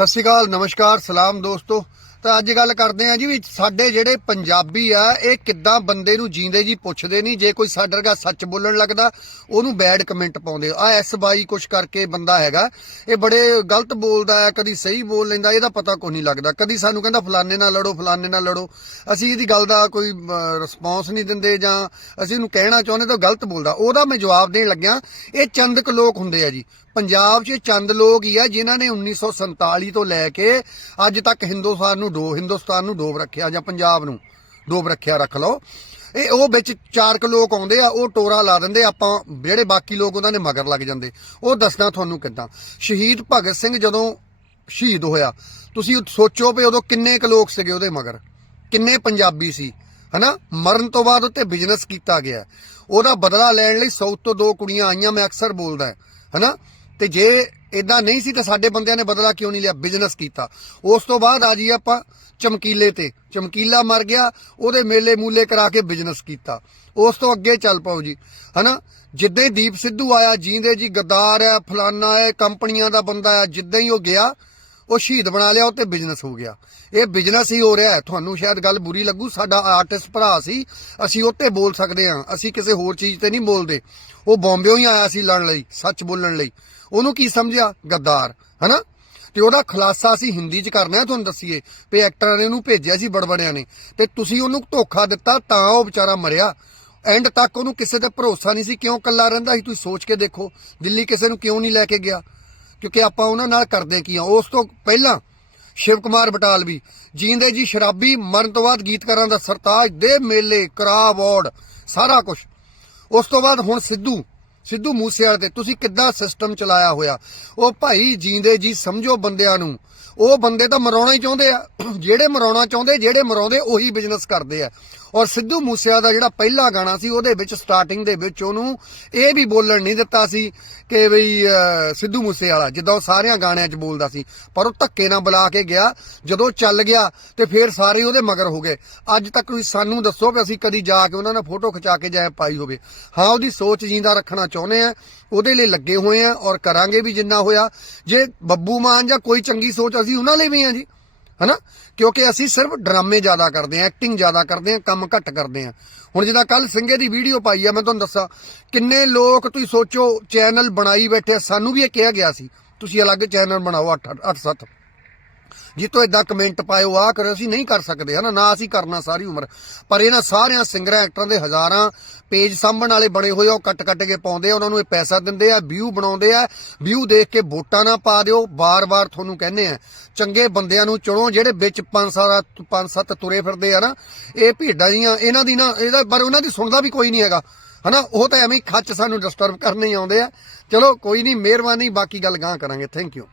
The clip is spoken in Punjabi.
ਸਤਿ ਸ਼੍ਰੀ ਅਕਾਲ ਨਮਸਕਾਰ ਸਲਾਮ ਦੋਸਤੋ। ਤਾਂ ਅੱਜ ਗੱਲ ਕਰਦੇ ਆ ਜੀ ਵੀ ਸਾਡੇ ਜਿਹੜੇ ਪੰਜਾਬੀ ਆ, ਇਹ ਕਿੱਦਾਂ ਬੰਦੇ ਨੂੰ ਜੀਂਦੇ ਜੀ ਪੁੱਛਦੇ ਨਹੀਂ। ਜੇ ਕੋਈ ਸਾਡੇ ਵਰਗਾ ਸੱਚ ਬੋਲਣ ਲੱਗਦਾ, ਉਹਨੂੰ ਬੈਡ ਕਮੈਂਟ ਪਾਉਂਦੇ ਆ। ਐਸ ਬਾਈ ਕੁਛ ਕਰਕੇ ਬੰਦਾ ਹੈਗਾ, ਇਹ ਬੜੇ ਗਲਤ ਬੋਲਦਾ ਹੈ, ਕਦੀ ਸਹੀ ਬੋਲ ਲੈਂਦਾ, ਇਹਦਾ ਪਤਾ ਕੋਈ ਨਹੀਂ ਲੱਗਦਾ। ਕਦੀ ਸਾਨੂੰ ਕਹਿੰਦਾ, ਫਲਾਣੇ ਨਾਲ ਲੜੋ, ਫਲਾਣੇ ਨਾਲ ਲੜੋ। ਅਸੀਂ ਇਹਦੀ ਗੱਲ ਦਾ ਕੋਈ ਰਿਸਪੌਂਸ ਨਹੀਂ ਦਿੰਦੇ ਜਾਂ ਅਸੀਂ ਉਹਨੂੰ ਕਹਿਣਾ ਚਾਹੁੰਦੇ ਤਾਂ ਗਲਤ ਬੋਲਦਾ। ਉਹਦਾ ਮੈਂ ਜਵਾਬ ਦੇਣ ਲੱਗਿਆ, ਇਹ ਚੰਦਕ ਲੋਕ ਹੁੰਦੇ ਆ ਜੀ। ਪੰਜਾਬ 'ਚ ਚੰਦ ਲੋਕ ਹੀ ਆ, ਜਿਨ੍ਹਾਂ ਨੇ 1947 ਤੋਂ ਲੈ ਕੇ ਅੱਜ ਤੱਕ ਹਿੰਦੁਸਤਾਨ ਨੂੰ ਦੋ ਹਿੰਦੁਸਤਾਨ ਨੂੰ ਦੋ ਰੱਖਿਆ ਜਾਂ ਪੰਜਾਬ ਨੂੰ ਦੋ ਰੱਖਿਆ ਰੱਖ ਲਓ। ਇਹ ਉਹ ਵਿੱਚ ਚਾਰ ਕੁ ਲੋਕ ਆਉਂਦੇ ਆ, ਉਹ ਟੋਰਾ ਲਾ ਦਿੰਦੇ ਆਪਾਂ ਜਿਹੜੇ ਬਾਕੀ ਲੋਕ ਉਹਨਾਂ ਦੇ ਮਗਰ ਲੱਗ ਜਾਂਦੇ। ਉਹ ਦੱਸਣਾ ਤੁਹਾਨੂੰ ਕਿੱਦਾਂ। ਸ਼ਹੀਦ ਭਗਤ ਸਿੰਘ ਜਦੋਂ ਸ਼ਹੀਦ ਹੋਇਆ, ਤੁਸੀਂ ਸੋਚੋ ਵੀ ਉਦੋਂ ਕਿੰਨੇ ਕੁ ਲੋਕ ਸੀਗੇ ਉਹਦੇ ਮਗਰ। ਕਿੰਨੇ ਪੰਜਾਬੀ ਸੀ, ਹਨਾ? ਮਰਨ ਤੋਂ ਬਾਅਦ ਉੱਤੇ ਬਿਜ਼ਨਸ ਕੀਤਾ ਗਿਆ। ਉਹਦਾ ਬਦਲਾ ਲੈਣ ਲਈ ਸਾਊਥ ਤੋਂ ਦੋ ਕੁੜੀਆਂ ਆਈਆਂ, ਮੈਂ ਅਕਸਰ ਬੋਲਦਾ, ਹਨਾ? ਤੇ ਜੇ ਇਦਾਂ ਨਹੀਂ ਸੀ ਤਾਂ ਸਾਡੇ ਬੰਦਿਆਂ ਨੇ ਬਦਲਾ ਕਿਉਂ ਨਹੀਂ ਲਿਆ? ਬਿਜ਼ਨਸ ਕੀਤਾ। ਉਸ ਤੋਂ ਬਾਅਦ ਆ ਜੀ ਆਪਾਂ ਚਮਕੀਲੇ ਤੇ। ਚਮਕੀਲਾ ਮਰ ਗਿਆ, ਉਹਦੇ ਮੇਲੇ ਮੂਲੇ ਕਰਾ ਕੇ ਬਿਜ਼ਨਸ ਕੀਤਾ। ਉਸ ਤੋਂ ਅੱਗੇ ਚੱਲ ਪਾਓ ਜੀ। ਹਨਾ? ਜਿੱਦਾਂ ਹੀ ਦੀਪ ਸਿੱਧੂ ਆਇਆ, ਜੀਂਦੇ ਜੀ ਗੱਦਾਰ ਹੈ, ਫਲਾਨਾ ਹੈ, ਕੰਪਨੀਆਂ ਦਾ ਬੰਦਾ ਹੈ, ਜਿੱਦਾਂ ਹੀ ਉਹ ਗਿਆ ਉਹ ਸ਼ਹੀਦ ਬਣਾ ਲਿਆ, ਉਹ ਤੇ ਬਿਜ਼ਨਸ ਹੋ ਗਿਆ। ਇਹ ਬਿਜ਼ਨਸ ਹੀ ਹੋ ਰਿਹਾ ਹੈ। ਤੁਹਾਨੂੰ ਸ਼ਾਇਦ ਗੱਲ ਬੁਰੀ ਲੱਗੂ, ਸਾਡਾ ਆਰਟਿਸਟ ਭਰਾ ਸੀ, ਅਸੀਂ ਉੱਤੇ ਬੋਲ ਸਕਦੇ ਹਾਂ। ਅਸੀਂ ਕਿਸੇ ਹੋਰ ਚੀਜ਼ ਤੇ ਨਹੀਂ ਬੋਲਦੇ। ਉਹ ਬੰਬੇੋਂ ਹੀ ਆਇਆ ਸੀ ਲੜਨ ਲਈ, ਸੱਚ ਬੋਲਣ ਲਈ। ਉਹਨੂੰ ਕੀ ਸਮਝਿਆ? ਗੱਦਾਰ, ਹਨਾ? ਤੇ ਉਹਦਾ ਖੁਲਾਸਾ ਅਸੀਂ ਹਿੰਦੀ 'ਚ ਕਰਨਾ ਤੁਹਾਨੂੰ ਦੱਸੀਏ। ਵੀ ਐਕਟਰਾਂ ਨੇ ਉਹਨੂੰ ਭੇਜਿਆ ਸੀ ਬੜਬੜਿਆਂ ਨੇ। ਤੇ ਤੁਸੀਂ ਉਹਨੂੰ ਧੋਖਾ ਦਿੱਤਾ, ਤਾਂ ਉਹ ਵਿਚਾਰਾ ਮਰਿਆ। ਐਂਡ ਤੱਕ ਉਹਨੂੰ ਕਿਸੇ ਦਾ ਭਰੋਸਾ ਨਹੀਂ ਸੀ, ਕਿਉਂ ਕੱਲਾ ਰਹਿੰਦਾ ਸੀ? ਤੁਸੀਂ ਸੋਚ ਕੇ ਦੇਖੋ, ਦਿੱਲੀ ਕਿਸੇ ਨੂੰ ਕਿਉਂ ਨਹੀਂ ਲੈ ਕੇ ਗਿਆ? ਕਿਉਂਕਿ ਆਪਾਂ ਉਹਨਾਂ ਨਾਲ ਕਰਦੇ ਕੀ ਆ। ਉਸ ਤੋਂ ਪਹਿਲਾਂ ਸ਼ਿਵ ਕੁਮਾਰ ਬਟਾਲਵੀ, ਜੀਂਦੇ ਜੀ ਸ਼ਰਾਬੀ ਮਰਨ ਤੋਂ ਬਾਅਦ ਗੀਤਕਾਰਾਂ ਦਾ ਸਰਤਾਜ ਦੇ ਮੇਲੇ ਕਰਾ ਅਵਾਰਡ, ਸਾਰਾ ਕੁਝ ਉਸ ਤੋਂ ਬਾਅਦ ਹੁਣ ਸਿੱਧੂ ਸਿੱਧੂ ਮੂਸੇਵਾਲੇ ਤੇ ਤੁਸੀਂ ਕਿੱਦਾਂ ਸਿਸਟਮ ਚਲਾਇਆ ਹੋਇਆ? ਉਹ ਭਾਈ ਜੀਂਦੇ ਜੀ ਸਮਝੋ ਬੰਦਿਆਂ ਨੂੰ। ਉਹ ਬੰਦੇ ਤਾਂ ਮਰਾਉਣਾ ਹੀ ਚਾਹੁੰਦੇ ਆ। ਜਿਹੜੇ ਮਰਾਉਣਾ ਚਾਹੁੰਦੇ, ਜਿਹੜੇ ਮਰਾਉਂਦੇ, ਉਹੀ ਬਿਜ਼ਨਸ ਕਰਦੇ ਆ। ਔਰ ਸਿੱਧੂ ਮੂਸੇਵਾਲਾ ਦਾ ਜਿਹੜਾ ਪਹਿਲਾ ਗਾਣਾ ਸੀ, ਉਹਦੇ ਵਿੱਚ ਸਟਾਰਟਿੰਗ ਦੇ ਵਿੱਚ ਉਹਨੂੰ ਇਹ ਵੀ ਬੋਲਣ ਨਹੀਂ ਦਿੱਤਾ ਸੀ ਕਿ ਬਈ ਸਿੱਧੂ ਮੂਸੇਵਾਲਾ, ਜਿੱਦਾਂ ਉਹ ਸਾਰਿਆਂ ਗਾਣਿਆਂ 'ਚ ਬੋਲਦਾ ਸੀ। ਪਰ ਉਹ ਧੱਕੇ ਨਾਲ ਬੁਲਾ ਕੇ ਗਿਆ। ਜਦੋਂ ਚੱਲ ਗਿਆ ਤੇ ਫਿਰ ਸਾਰੇ ਉਹਦੇ ਮਗਰ ਹੋ ਗਏ। ਅੱਜ ਤੱਕ ਤੁਸੀਂ ਸਾਨੂੰ ਦੱਸੋ ਕਿ ਅਸੀਂ ਕਦੀ ਜਾ ਕੇ ਉਹਨਾਂ ਨਾਲ ਫੋਟੋ ਖਿਚਾ ਕੇ ਜਾਏ ਪਾਈ ਹੋਵੇ। ਹਾਂ, ਉਹਦੀ ਸੋਚ ਜਿੰਦਾ ਰੱਖਣਾ ਚਾਹੁੰਦੇ ਆ ਉਹਦੇ ਲਈ ਲੱਗੇ ਹੋਏ ਆ ਔਰ ਕਰਾਂਗੇ ਵੀ ਜਿੰਨਾ ਹੋਇਆ। ਜੇ ਬੱਬੂ ਮਾਨ ਜਾਂ ਕੋਈ ਚੰਗੀ ਸੋਚ ਅਸੀਂ ਉਹਨਾਂ ਲਈ ਵੀ ਆ ਜੀ ਹਨਾ? ਕਿਉਂਕਿ ਅਸੀਂ ਸਿਰਫ ਡਰਾਮੇ ਜ਼ਿਆਦਾ ਕਰਦੇ ਆ ਐਕਟਿੰਗ ਜ਼ਿਆਦਾ ਕਰਦੇ ਆ ਕੰਮ ਘੱਟ ਕਰਦੇ ਆ। ਹੁਣ ਜਿੱਦਾਂ ਕੱਲ ਸਿੰਘੇ ਦੀ ਵੀਡੀਓ ਪਾਈ ਆ ਮੈਂ ਤੁਹਾਨੂੰ ਦੱਸਾਂ ਕਿੰਨੇ ਲੋਕ ਤੁਸੀਂ ਸੋਚੋ ਚੈਨਲ ਬਣਾਈ ਬੈਠੇ ਆ, ਸਾਨੂੰ ਵੀ ਇਹ ਕਿਹਾ ਗਿਆ ਸੀ ਤੁਸੀਂ ਅਲੱਗ ਚੈਨਲ ਬਣਾਓ 8 8 7 ਜਿੱਤੋਂ ਇਦਾਂ ਕਮੈਂਟ ਪਾਇਓ ਆ ਕਰੋ, ਅਸੀਂ ਨਹੀਂ ਕਰ ਸਕਦੇ, ਹਨਾ? ਨਾ ਅਸੀਂ ਕਰਨਾ ਸਾਰੀ ਉਮਰ। ਪਰ ਇਹਨਾਂ ਸਾਰਿਆਂ ਸਿੰਗਰਾਂ, ਐਕਟਰਾਂ ਦੇ ਹਜ਼ਾਰਾਂ ਪੇਜ ਸਾਂਭਣ ਵਾਲੇ ਬਣੇ ਹੋਏ ਆ, ਉਹ ਕੱਟ ਕੱਟ ਕੇ ਪਾਉਂਦੇ ਆ, ਉਹਨਾਂ ਨੂੰ ਇਹ ਪੈਸਾ ਦਿੰਦੇ ਆ ਵਿਊ ਬਣਾਉਂਦੇ ਆ। ਵਿਊ ਦੇਖ ਕੇ ਵੋਟਾਂ ਨਾ ਪਾ ਦਿਓ ਬਾਰ-ਬਾਰ ਤੁਹਾਨੂੰ ਕਹਿੰਦੇ ਆ, ਚੰਗੇ ਬੰਦਿਆਂ ਨੂੰ ਚੁਣੋ, ਜਿਹੜੇ ਵਿੱਚ ਪੰਜ ਸਾਰਾ, ਪੰਜ ਸੱਤ ਤੁਰੇ ਫਿਰਦੇ ਆ ਨਾ, ਇਹ ਭੇਡਾਂ ਜੀਆਂ ਇਹਨਾਂ ਦੀ ਨਾ, ਇਹਦਾ ਪਰ ਉਹਨਾਂ ਦੀ ਸੁਣਦਾ ਵੀ ਕੋਈ ਨਹੀਂ ਹੈਗਾ, ਹਨਾ? ਉਹ ਤਾਂ ਐਵੇਂ ਖੱਚ ਸਾਨੂੰ ਡਿਸਟਰਬ ਕਰਨ ਹੀ ਆਉਂਦੇ ਆ। ਚਲੋ, ਕੋਈ ਨਹੀਂ, ਮਿਹਰਬਾਨੀ, ਬਾਕੀ ਗੱਲ ਗਾਂ ਕਰਾਂਗੇ। Thank you